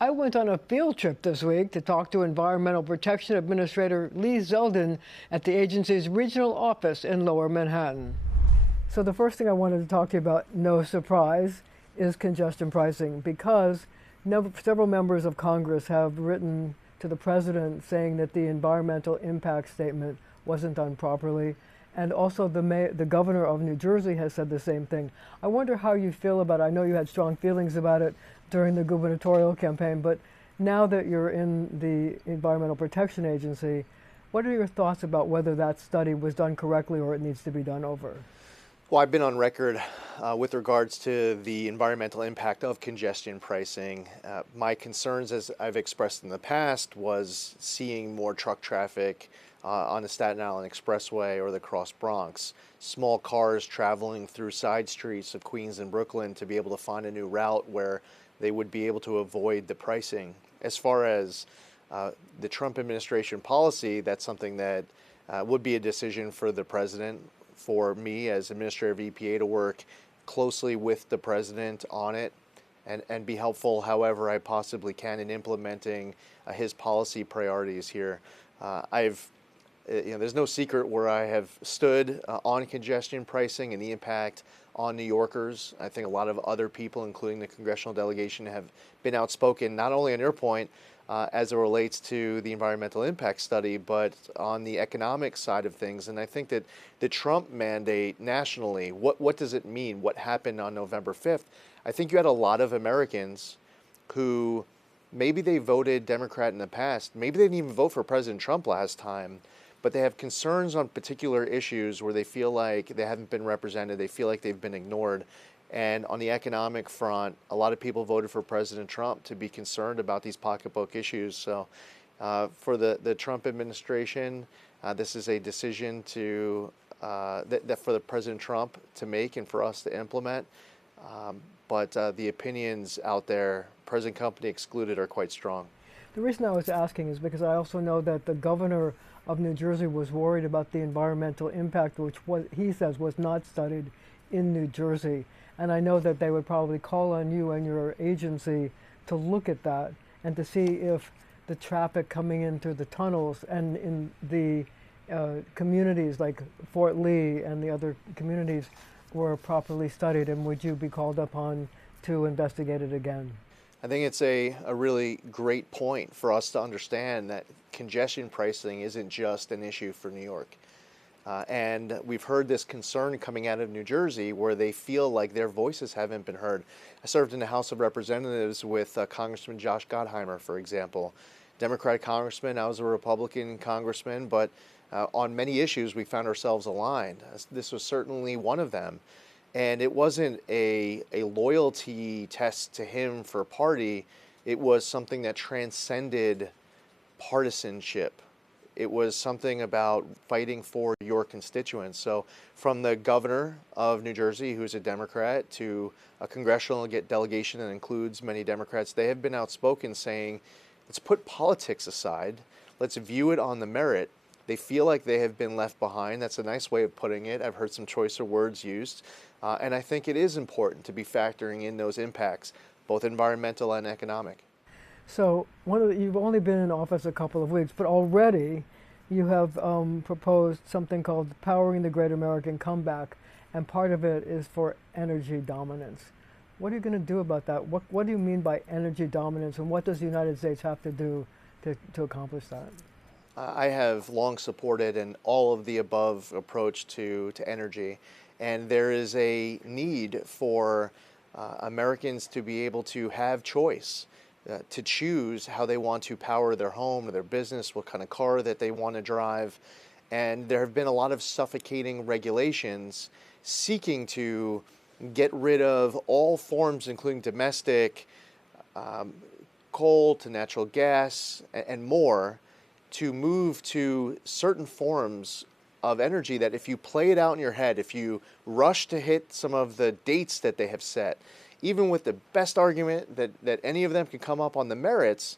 I went on a field trip this week to talk to Environmental Protection Administrator Lee Zeldin at the agency's regional office in Lower Manhattan. So the first thing I wanted to talk to you about, no surprise, is congestion pricing, because several members of Congress have written to the president saying that the environmental impact statement wasn't done properly. And also the governor of New Jersey has said the same thing. I wonder how you feel about it. I know you had strong feelings about it during the gubernatorial campaign, but now that you're in the Environmental Protection Agency, what are your thoughts about whether that study was done correctly or it needs to be done over? Well, I've been on record with regards to the environmental impact of congestion pricing. My concerns, as I've expressed in the past, was seeing more truck traffic on the Staten Island Expressway or the Cross Bronx. Small cars traveling through side streets of Queens and Brooklyn to be able to find a new route where they would be able to avoid the pricing. As far as the Trump administration policy, that's something that would be a decision for the president, for me as administrator of EPA to work closely with the president on it and be helpful however I possibly can in implementing his policy priorities here. There's no secret where I have stood on congestion pricing and the impact on New Yorkers. I think a lot of other people, including the congressional delegation, have been outspoken, not only on your point as it relates to the environmental impact study, but on the economic side of things. And I think that the Trump mandate nationally, what does it mean? What happened on November 5th? I think you had a lot of Americans who maybe they voted Democrat in the past, maybe they didn't even vote for President Trump last time, but they have concerns on particular issues where they feel like they haven't been represented, they feel like they've been ignored. And on the economic front, a lot of people voted for President Trump to be concerned about these pocketbook issues. So for the Trump administration, this is a decision that for the President Trump to make and for us to implement. But the opinions out there, present company excluded, are quite strong. The reason I was asking is because I also know that the governor of New Jersey was worried about the environmental impact, which he says was not studied in New Jersey. And I know that they would probably call on you and your agency to look at that and to see if the traffic coming in through the tunnels and in the communities like Fort Lee and the other communities were properly studied, and would you be called upon to investigate it again? I think it's a really great point for us to understand that congestion pricing isn't just an issue for New York. And we've heard this concern coming out of New Jersey where they feel like their voices haven't been heard. I served in the House of Representatives with Congressman Josh Gottheimer, for example. Democratic congressman, I was a Republican congressman, but on many issues we found ourselves aligned. This was certainly one of them. And it wasn't a loyalty test to him for a party. It was something that transcended partisanship. It was something about fighting for your constituents. So from the governor of New Jersey, who's a Democrat, to a congressional delegation that includes many Democrats, they have been outspoken saying, let's put politics aside. Let's view it on the merit. They feel like they have been left behind. That's a nice way of putting it. I've heard some choicer words used. And I think it is important to be factoring in those impacts, both environmental and economic. So you've only been in office a couple of weeks, but already you have proposed something called Powering the Great American Comeback, and part of it is for energy dominance. What are you going to do about that? What do you mean by energy dominance, and what does the United States have to do to accomplish that? I have long supported an all-of-the-above approach to energy, and there is a need for Americans to be able to have choice, to choose how they want to power their home or their business, what kind of car that they want to drive. And there have been a lot of suffocating regulations seeking to get rid of all forms, including domestic, coal to natural gas and more, to move to certain forms of energy that if you play it out in your head, if you rush to hit some of the dates that they have set, even with the best argument that any of them can come up on the merits,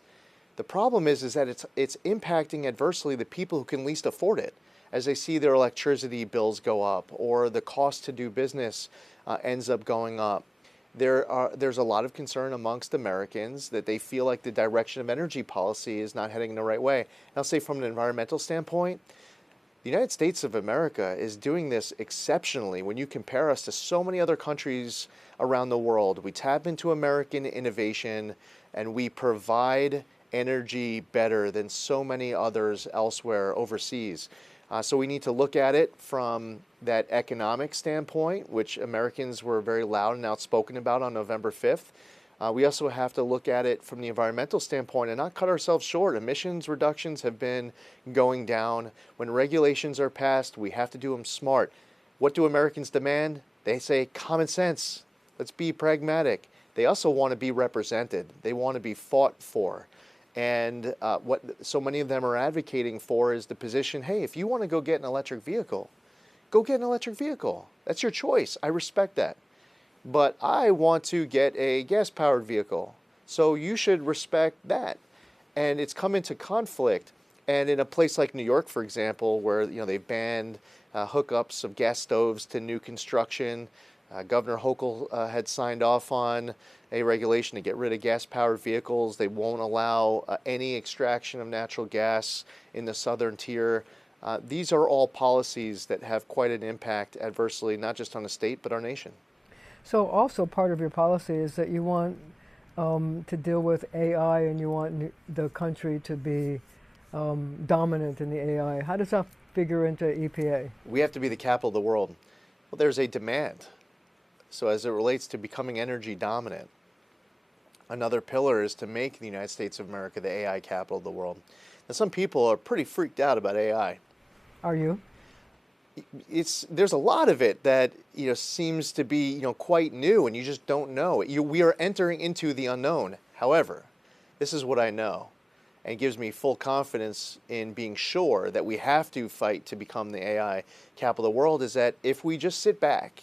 the problem is that it's impacting adversely the people who can least afford it, as they see their electricity bills go up or the cost to do business ends up going up. there's a lot of concern amongst Americans that they feel like the direction of energy policy is not heading in the right way. And I'll say from an environmental standpoint, the United States of America is doing this exceptionally when you compare us to so many other countries around the world. We tap into American innovation and we provide energy better than so many others elsewhere overseas. So we need to look at it from that economic standpoint, which Americans were very loud and outspoken about on November 5th. We also have to look at it from the environmental standpoint and not cut ourselves short. Emissions reductions have been going down. When regulations are passed, we have to do them smart. What do Americans demand? They say common sense. Let's be pragmatic. They also want to be represented. They want to be fought for. And what so many of them are advocating for is the position, hey, if you want to go get an electric vehicle, go get an electric vehicle. That's your choice. I respect that. But I want to get a gas-powered vehicle. So you should respect that. And it's come into conflict. And in a place like New York, for example, where they've banned hookups of gas stoves to new construction, Governor Hochul had signed off on a regulation to get rid of gas-powered vehicles. They won't allow any extraction of natural gas in the southern tier. These are all policies that have quite an impact adversely, not just on the state, but our nation. So also part of your policy is that you want to deal with AI and you want the country to be dominant in the AI. How does that figure into EPA? We have to be the capital of the world. Well, there's a demand. So as it relates to becoming energy dominant, another pillar is to make the United States of America the AI capital of the world. Now, some people are pretty freaked out about AI. Are you? There's a lot of it that seems to be quite new, and you just don't know. We are entering into the unknown. However, this is what I know, and gives me full confidence in being sure that we have to fight to become the AI capital of the world. Is that if we just sit back,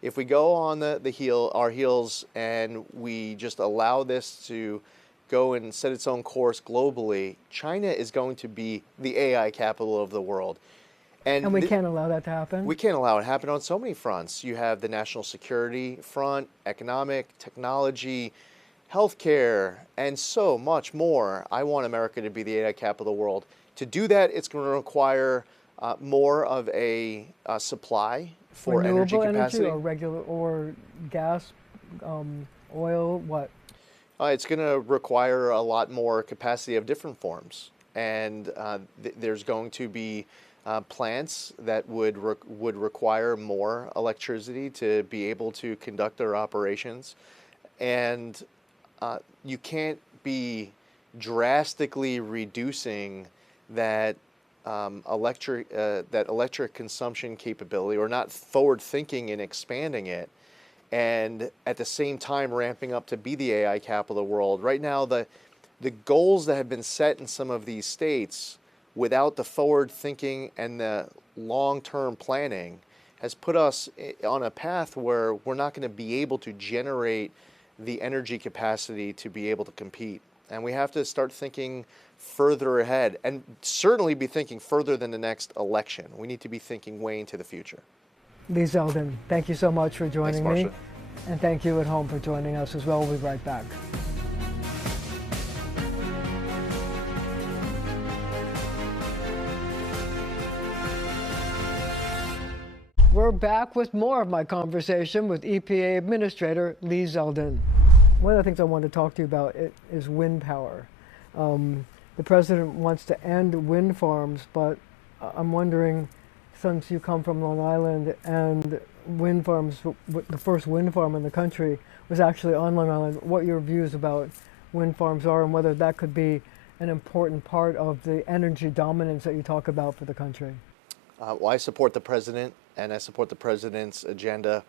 if we go on our heels, and we just allow this to go and set its own course globally, China is going to be the AI capital of the world. And we can't allow that to happen? We can't allow it to happen on so many fronts. You have the national security front, economic, technology, healthcare, and so much more. I want America to be the AI capital of the world. To do that, it's going to require more of a supply for renewable energy capacity. Or regular, or gas, oil, what? It's going to require a lot more capacity of different forms. And there's going to be plants that would require more electricity to be able to conduct their operations. And you can't be drastically reducing that electric consumption capability, or not forward thinking and expanding it, and at the same time ramping up to be the AI capital of the world. Right now, the goals that have been set in some of these states, without the forward thinking and the long-term planning, has put us on a path where we're not going to be able to generate the energy capacity to be able to compete. And we have to start thinking further ahead, and certainly be thinking further than the next election. We need to be thinking way into the future. Lee Zeldin, thank you so much for joining me. Marcia. And thank you at home for joining us as well. We'll be right back. We're back with more of my conversation with EPA Administrator Lee Zeldin. One of the things I want to talk to you about is wind power. The president wants to end wind farms, but I'm wondering, since you come from Long Island and wind farms, the first wind farm in the country was actually on Long Island, what your views about wind farms are and whether that could be an important part of the energy dominance that you talk about for the country. Well, I support the president, and I support the president's agenda.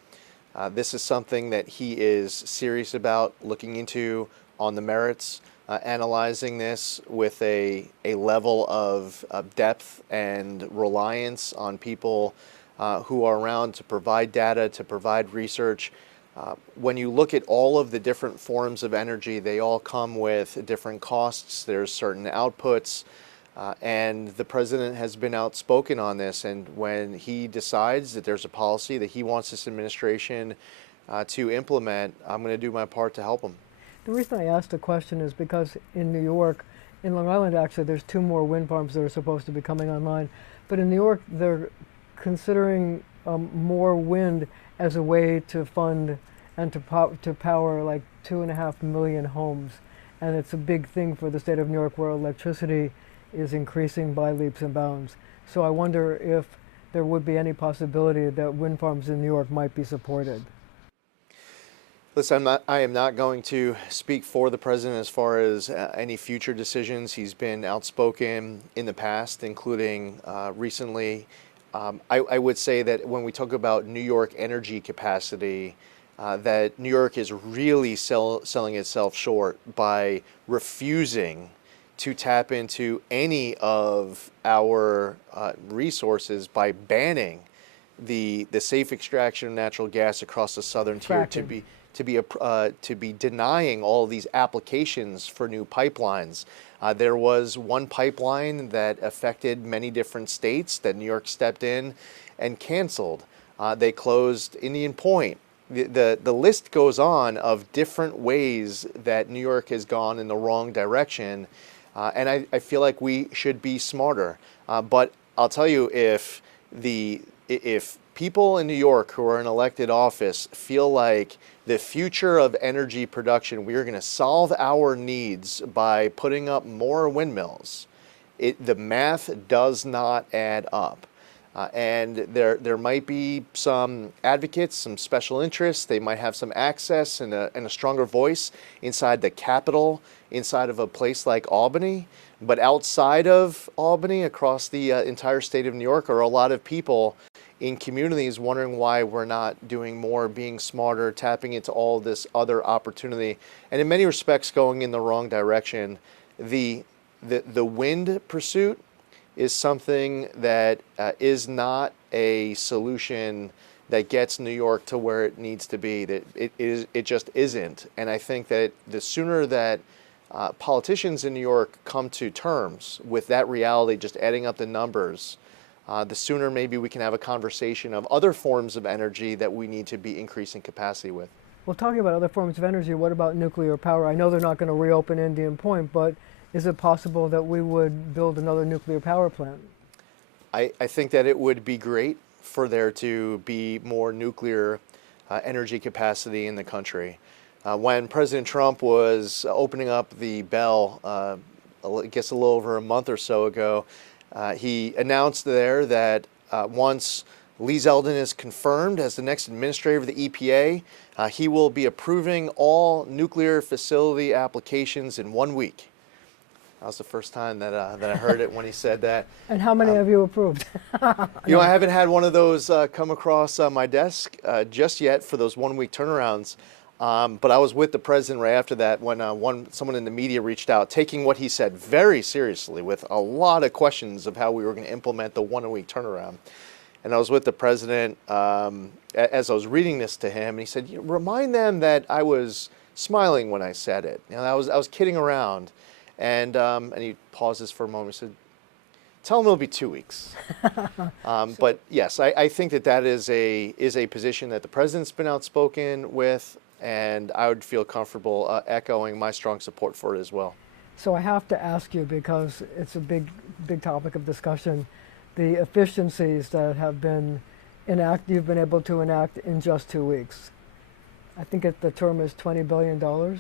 This is something that he is serious about looking into on the merits, analyzing this with a level of depth and reliance on people who are around to provide data, to provide research. When you look at all of the different forms of energy, they all come with different costs. There's certain outputs. And the president has been outspoken on this, and when he decides that there's a policy that he wants this administration to implement, I'm going to do my part to help them. The reason I asked the question is because in New York, in Long Island actually, there's 2 more wind farms that are supposed to be coming online. But in New York, they're considering more wind as a way to fund and to power like 2.5 million homes. And it's a big thing for the state of New York where electricity is increasing by leaps and bounds. So I wonder if there would be any possibility that wind farms in New York might be supported. Listen, I am not going to speak for the president as far as any future decisions. He's been outspoken in the past, including recently. I would say that when we talk about New York energy capacity, that New York is really selling itself short by refusing to tap into any of our resources by banning the safe extraction of natural gas across the southern tier, to be denying all of these applications for new pipelines. There was one pipeline that affected many different states that New York stepped in and canceled. They closed Indian Point. The list goes on of different ways that New York has gone in the wrong direction, and I feel like we should be smarter. But I'll tell you, if people in New York who are in elected office feel like the future of energy production, we are going to solve our needs by putting up more windmills, the math does not add up. And there might be some advocates, some special interests. They might have some access and a stronger voice inside the Capitol, inside of a place like Albany. But outside of Albany, across the entire state of New York, are a lot of people in communities wondering why we're not doing more, being smarter, tapping into all this other opportunity, and in many respects going in the wrong direction. The wind pursuit is something that is not a solution that gets New York to where it needs to be. That it just isn't. And I think that the sooner that politicians in New York come to terms with that reality, just adding up the numbers, the sooner maybe we can have a conversation of other forms of energy that we need to be increasing capacity with. Well, talking about other forms of energy, what about nuclear power? I know they're not going to reopen Indian Point, but is it possible that we would build another nuclear power plant? I think that it would be great for there to be more nuclear energy capacity in the country. When President Trump was opening up the bell, I guess a little over a month or so ago, he announced there that once Lee Zeldin is confirmed as the next administrator of the EPA, he will be approving all nuclear facility applications in 1 week. That was the first time that I heard it when he said that. And how many have you approved? You know, I haven't had one of those come across my desk just yet for those 1 week turnarounds. But I was with the president right after that when someone in the media reached out, taking what he said very seriously with a lot of questions of how we were going to implement the 1 week turnaround. And I was with the president as I was reading this to him, and he said, "Remind them that I was smiling when I said it. You know, I was kidding around." And he pauses for a moment. He said, "Tell them it'll be 2 weeks." But yes, I think that is a position that the president's been outspoken with, and I would feel comfortable echoing my strong support for it as well. So I have to ask you, because it's a big topic of discussion, the efficiencies that have been you've been able to enact in just 2 weeks. I think the term is $20 billion.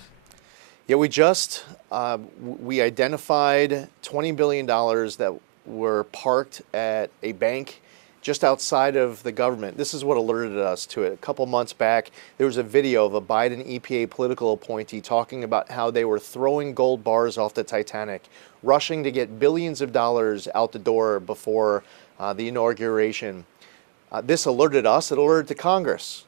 Yeah, we identified $20 billion that were parked at a bank just outside of the government. This is what alerted us to it. A couple months back, there was a video of a Biden EPA political appointee talking about how they were throwing gold bars off the Titanic, rushing to get billions of dollars out the door before the inauguration. This alerted us, it alerted to Congress.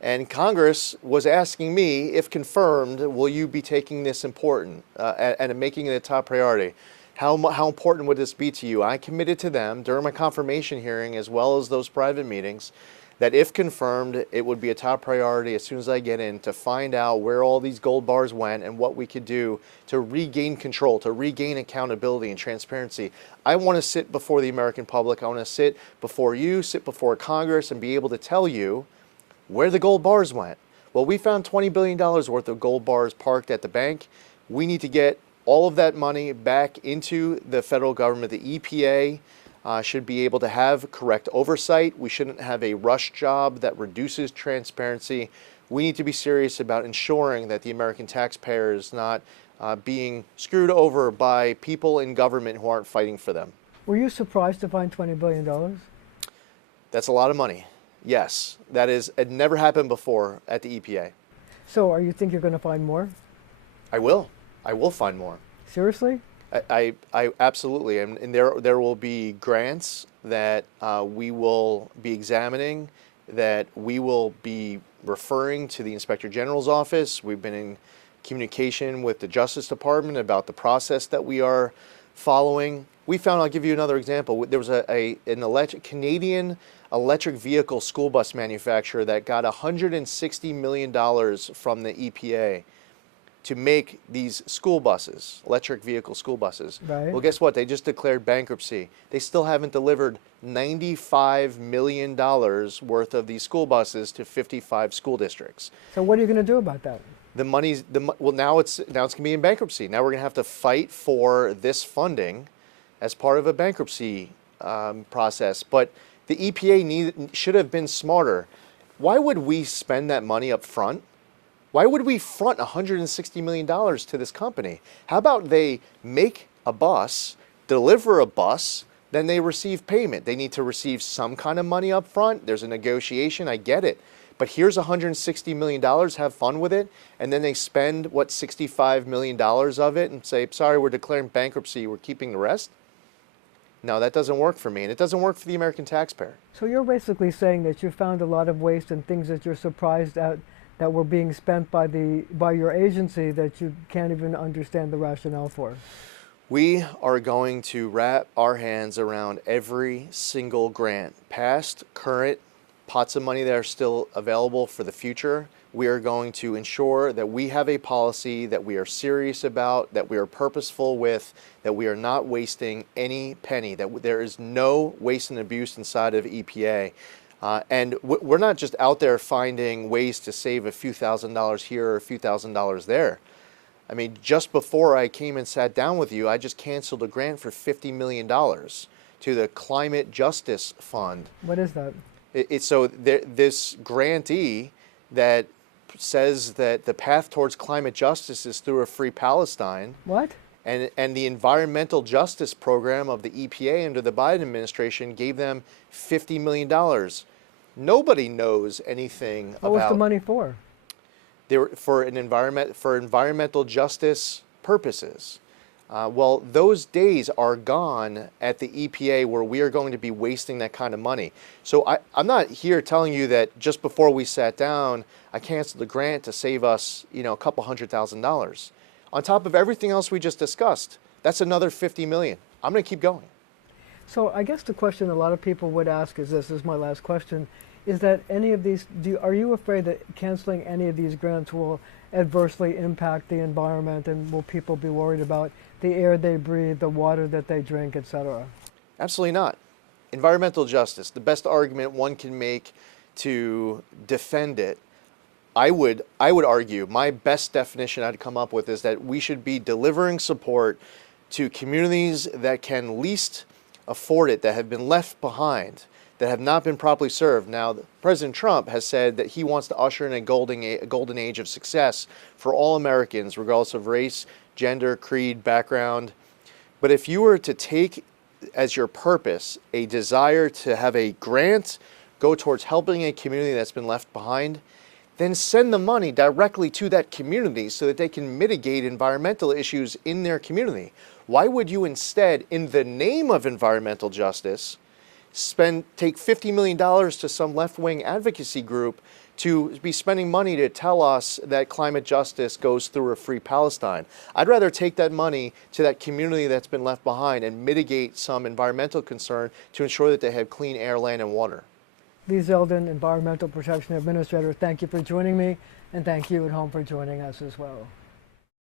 And Congress was asking me, if confirmed, will you be taking this important and making it a top priority? How important would this be to you? I committed to them during my confirmation hearing, as well as those private meetings, that if confirmed, it would be a top priority as soon as I get in to find out where all these gold bars went and what we could do to regain control, to regain accountability and transparency. I want to sit before the American public. I want to sit before you, sit before Congress, and be able to tell you where the gold bars went, Well, we found $20 billion worth of gold bars parked at the bank. We need to get all of that money back into the federal government. The EPA should be able to have correct oversight. We shouldn't have a rush job that reduces transparency. We need to be serious about ensuring that the American taxpayer is not being screwed over by people in government who aren't fighting for them. Were you surprised to find $20 billion? That's a lot of money. Yes, it never happened before at the EPA. So you think you're going to find more? I will. I will find more. Seriously? I absolutely, and there will be grants that we will be examining, that we will be referring to the Inspector General's office. We've been in communication with the Justice Department about the process that we are following. We found, I'll give you another example. There was an Canadian electric vehicle school bus manufacturer that got $160 million from the EPA to make these school buses, electric vehicle school buses. Right. Well, guess what? They just declared bankruptcy. They still haven't delivered $95 million worth of these school buses to 55 school districts. So what are you going to do about that? Well, now it's going to be in bankruptcy. Now we're going to have to fight for this funding as part of a bankruptcy process. But the EPA should have been smarter. Why would we spend that money up front? Why would we front $160 million to this company? How about they make a bus, deliver a bus, then they receive payment? They need to receive some kind of money up front. There's a negotiation, I get it. But here's $160 million, have fun with it, and then they spend, $65 million of it and say, sorry, we're declaring bankruptcy, we're keeping the rest? No, that doesn't work for me, and it doesn't work for the American taxpayer. So you're basically saying that you found a lot of waste and things that you're surprised at that were being spent by your agency that you can't even understand the rationale for. We are going to wrap our hands around every single grant, past, current, pots of money that are still available for the future. We are going to ensure that we have a policy that we are serious about, that we are purposeful with, that we are not wasting any penny, that there is no waste and abuse inside of EPA. And we're not just out there finding ways to save a few $1,000s here or a few $1,000s there. I mean, just before I came and sat down with you, I just canceled a grant for $50 million to the Climate Justice Fund. What is that? This grantee that says that the path towards climate justice is through a free Palestine. What? And the environmental justice program of the EPA under the Biden administration gave them $50 million. Nobody knows anything about. What was the money for? They were for environmental justice purposes. Well, those days are gone at the EPA where we are going to be wasting that kind of money. So I'm not here telling you that just before we sat down, I canceled the grant to save us, a couple $100,000. On top of everything else we just discussed, that's another $50 million. I'm going to keep going. So I guess the question a lot of people would ask is this is my last question, is that any of these, are you afraid that canceling any of these grants will adversely impact the environment, and will people be worried about the air they breathe, the water that they drink, etc.? Absolutely not. Environmental justice, the best argument one can make to defend it, I would argue, my best definition I'd come up with is that we should be delivering support to communities that can least afford it, that have been left behind, that have not been properly served. Now, President Trump has said that he wants to usher in a golden age of success for all Americans, regardless of race, gender, creed, background. But if you were to take as your purpose a desire to have a grant go towards helping a community that's been left behind, then send the money directly to that community so that they can mitigate environmental issues in their community. Why would you instead, in the name of environmental justice, take $50 million to some left-wing advocacy group to be spending money to tell us that climate justice goes through a free Palestine? I'd rather take that money to that community that's been left behind and mitigate some environmental concern to ensure that they have clean air, land, and water. Lee Zeldin, Environmental Protection Administrator, thank you for joining me, and thank you at home for joining us as well.